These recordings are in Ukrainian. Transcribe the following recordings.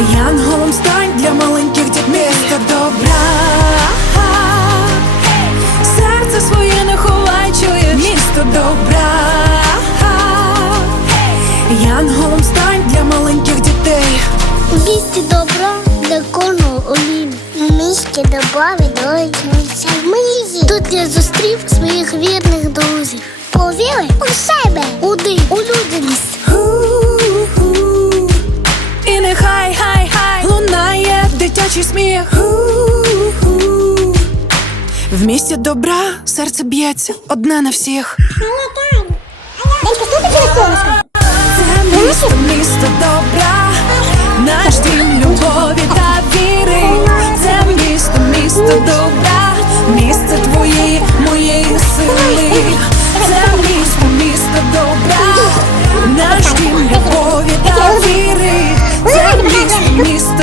Янголом стань для маленьких дітей місто добра. Серце своє не ховай, чуєш місто добра. Янголом стань для маленьких дітей. Місті добра для кожного олім. Місті добра відроджується мрії. Тут я зустрів своїх вірних друзів. Повіри у себе, у людяність. Дитячий сміх. Ху-ху. В місті добра серце б'ється одне на всіх. Це місто, місто добра, наш дім любові та віри. Це місто, місто добра, місце твоєї, моєї сили. Це місто, місто добра, наш дім любові та віри. Це місто, місто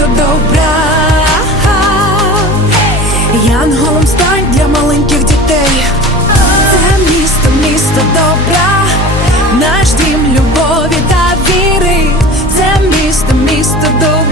місто добра. Янголом стань для маленьких дітей. Це місто, місто добра, наш дім любові та віри. Це місто, місто добра,